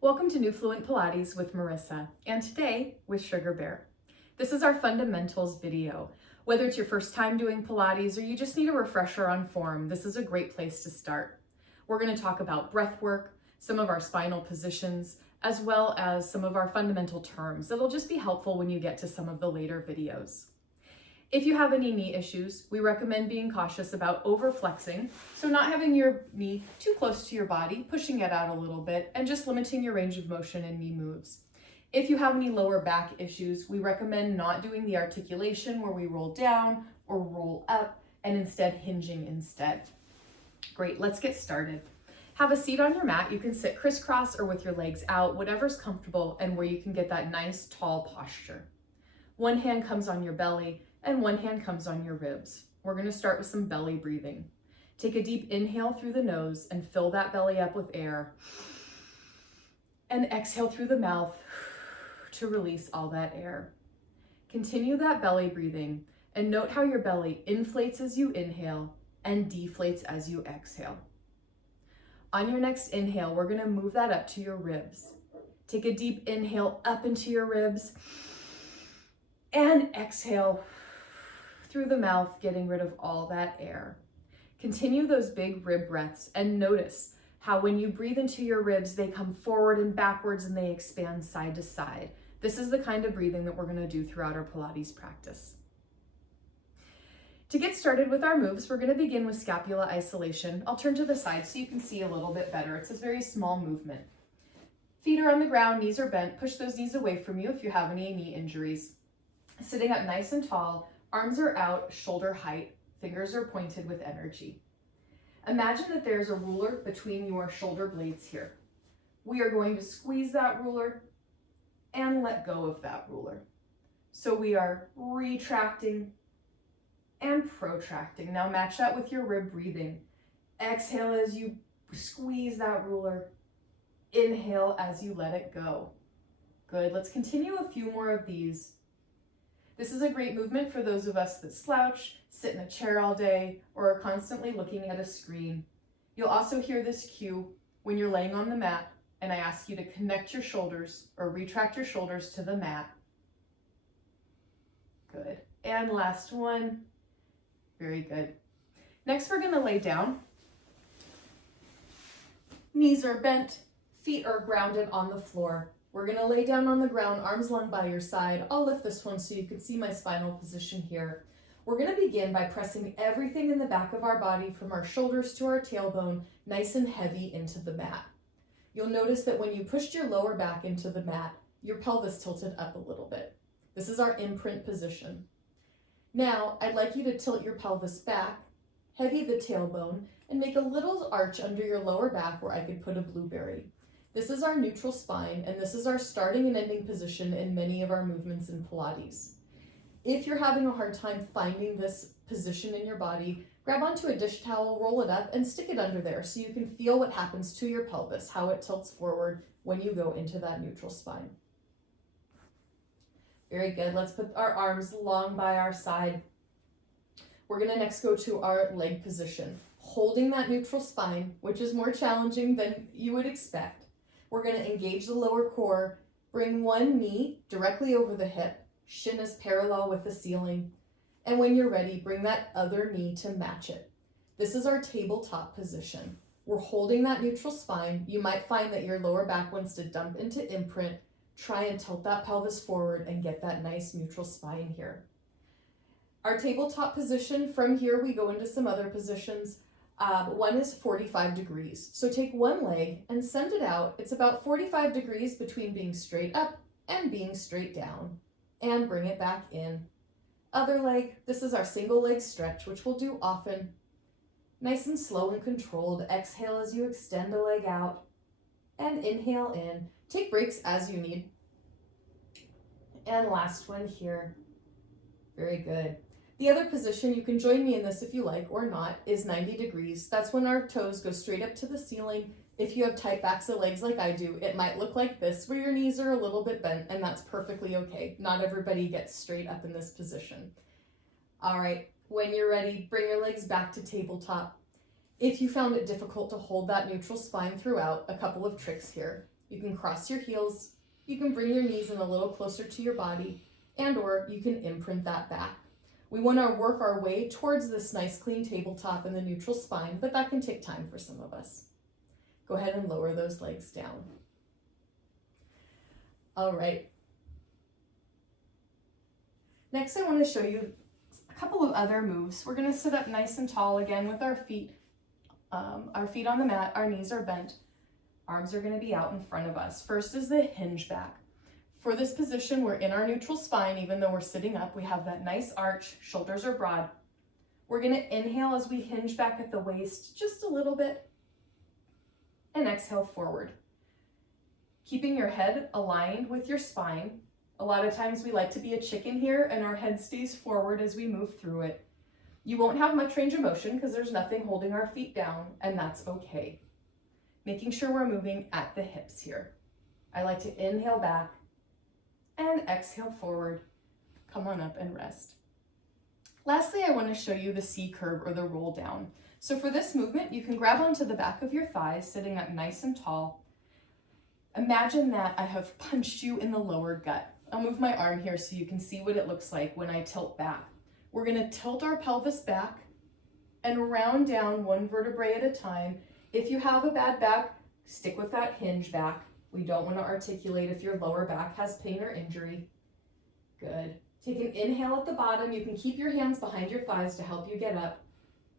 Welcome to Newfluent Pilates with Marissa, and today with Sugarbear. This is our fundamentals video. Whether it's your first time doing Pilates or you just need a refresher on form, this is a great place to start. We're going to talk about breath work, some of our spinal positions, as well as some of our fundamental terms that'll just be helpful when you get to some of the later videos. If you have any knee issues, we recommend being cautious about over-flexing, so not having your knee too close to your body, pushing it out a little bit, and just limiting your range of motion and knee moves. If you have any lower back issues, we recommend not doing the articulation where we roll down or roll up, and instead hinging instead. Great, let's get started. Have a seat on your mat. You can sit crisscross or with your legs out, whatever's comfortable and where you can get that nice tall posture. One hand comes on your belly, and one hand comes on your ribs. We're going to start with some belly breathing. Take a deep inhale through the nose and fill that belly up with air. And exhale through the mouth to release all that air. Continue that belly breathing and note how your belly inflates as you inhale and deflates as you exhale. On your next inhale, we're going to move that up to your ribs. Take a deep inhale up into your ribs and exhale through the mouth, getting rid of all that air. Continue those big rib breaths and notice how when you breathe into your ribs, they come forward and backwards and they expand side to side. This is the kind of breathing that we're going to do throughout our Pilates practice. To get started with our moves, we're going to begin with scapula isolation. I'll turn to the side so you can see a little bit better. It's a very small movement. Feet are on the ground, knees are bent. Push those knees away from you if you have any knee injuries. Sitting up nice and tall, arms are out, shoulder height, fingers are pointed with energy. Imagine that there's a ruler between your shoulder blades here. We are going to squeeze that ruler and let go of that ruler. So we are retracting and protracting. Now match that with your rib breathing. Exhale as you squeeze that ruler. Inhale as you let it go. Good, let's continue a few more of these. This is a great movement for those of us that slouch, sit in a chair all day, or are constantly looking at a screen. You'll also hear this cue when you're laying on the mat, and I ask you to connect your shoulders or retract your shoulders to the mat. Good. And last one. Very good. Next, we're going to lay down. Knees are bent, feet are grounded on the floor. We're going to lay down on the ground, arms long by your side. I'll lift this one so you can see my spinal position here. We're going to begin by pressing everything in the back of our body from our shoulders to our tailbone, nice and heavy into the mat. You'll notice that when you pushed your lower back into the mat, your pelvis tilted up a little bit. This is our imprint position. Now, I'd like you to tilt your pelvis back, heavy the tailbone, and make a little arch under your lower back where I could put a blueberry. This is our neutral spine, and this is our starting and ending position in many of our movements in Pilates. If you're having a hard time finding this position in your body, grab onto a dish towel, roll it up, and stick it under there so you can feel what happens to your pelvis, how it tilts forward when you go into that neutral spine. Very good. Let's put our arms long by our side. We're going to next go to our leg position, holding that neutral spine, which is more challenging than you would expect. We're going to engage the lower core, bring one knee directly over the hip, shin is parallel with the ceiling, and when you're ready, bring that other knee to match it. This is our tabletop position. We're holding that neutral spine. You might find that your lower back wants to dump into imprint. Try and tilt that pelvis forward and get that nice neutral spine here. Our tabletop position, from here we go into some other positions. One is 45 degrees. So take one leg and send it out. It's about 45 degrees between being straight up and being straight down. And bring it back in. Other leg, this is our single leg stretch, which we'll do often. Nice and slow and controlled. Exhale as you extend a leg out. And inhale in. Take breaks as you need. And last one here. Very good. The other position, you can join me in this if you like or not, is 90 degrees. That's when our toes go straight up to the ceiling. If you have tight backs of legs like I do, it might look like this, where your knees are a little bit bent, and that's perfectly okay. Not everybody gets straight up in this position. All right, when you're ready, bring your legs back to tabletop. If you found it difficult to hold that neutral spine throughout, a couple of tricks here. You can cross your heels, you can bring your knees in a little closer to your body, and or you can imprint that back. We want to work our way towards this nice clean tabletop and the neutral spine, but that can take time for some of us. Go ahead and lower those legs down. All right. Next, I want to show you a couple of other moves. We're going to sit up nice and tall again with our feet on the mat, our knees are bent, arms are going to be out in front of us. First is the hinge back. For this position, we're in our neutral spine, even though we're sitting up. We have that nice arch, shoulders are broad. We're going to inhale as we hinge back at the waist just a little bit, and exhale forward. Keeping your head aligned with your spine. A lot of times we like to be a chicken here, and our head stays forward as we move through it. You won't have much range of motion because there's nothing holding our feet down, and that's okay. Making sure we're moving at the hips here. I like to inhale back and exhale forward. Come on up and rest. Lastly, I want to show you the C curve or the roll down. So for this movement, you can grab onto the back of your thighs, sitting up nice and tall. Imagine that I have punched you in the lower gut. I'll move my arm here so you can see what it looks like when I tilt back. We're going to tilt our pelvis back and round down one vertebrae at a time. If you have a bad back, stick with that hinge back. We don't want to articulate if your lower back has pain or injury. Good. Take an inhale at the bottom. You can keep your hands behind your thighs to help you get up.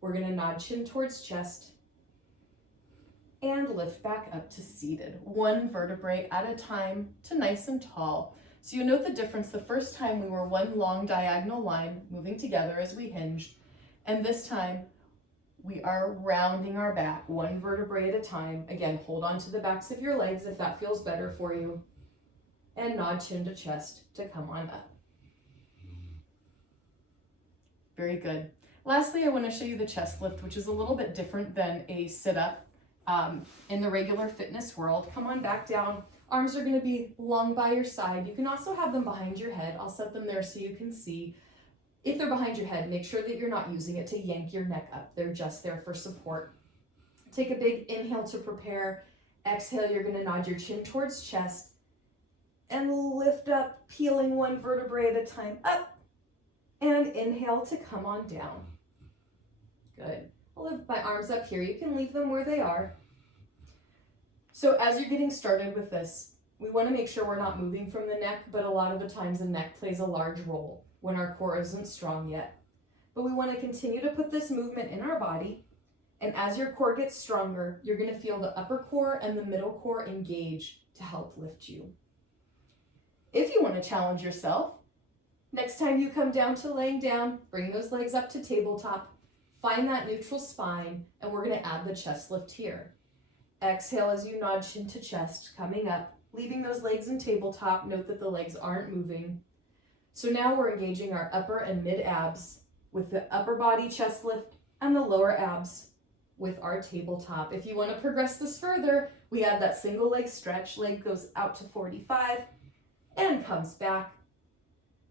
We're going to nod chin towards chest and lift back up to seated. One vertebrae at a time to nice and tall. So you note the difference. The first time we were one long diagonal line moving together as we hinged, and this time we are rounding our back one vertebrae at a time. Again, hold on to the backs of your legs if that feels better for you, and nod chin to chest to come on up. Very good. Lastly, I want to show you the chest lift, which is a little bit different than a sit-up in the regular fitness world. Come on back down. Arms are going to be long by your side. You can also have them behind your head. I'll set them there so you can see. If they're behind your head, make sure that you're not using it to yank your neck up. They're just there for support. Take a big inhale to prepare. Exhale, you're going to nod your chin towards chest and lift up, peeling one vertebrae at a time up, and inhale to come on down. Good. I'll lift my arms up here. You can leave them where they are. So as you're getting started with this, we want to make sure we're not moving from the neck, but a lot of the times the neck plays a large role when our core isn't strong yet. But we want to continue to put this movement in our body, and as your core gets stronger, you're going to feel the upper core and the middle core engage to help lift you. If you want to challenge yourself, next time you come down to laying down, bring those legs up to tabletop, find that neutral spine, and we're going to add the chest lift here. Exhale as you nod chin to chest, coming up, leaving those legs in tabletop. Note that the legs aren't moving. So now we're engaging our upper and mid abs with the upper body chest lift and the lower abs with our tabletop. If you want to progress this further, we add that single leg stretch. Leg goes out to 45 and comes back.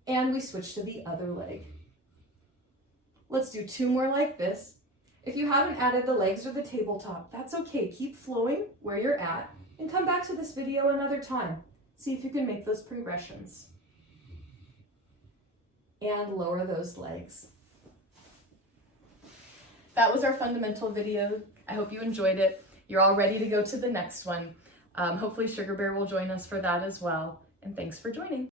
And we switch to the other leg. Let's do two more like this. If you haven't added the legs or the tabletop, that's okay. Keep flowing where you're at and come back to this video another time. See if you can make those progressions. And lower those legs. That was our fundamental video. I hope you enjoyed it. You're all ready to go to the next one. Hopefully Sugarbear will join us for that as well. And thanks for joining.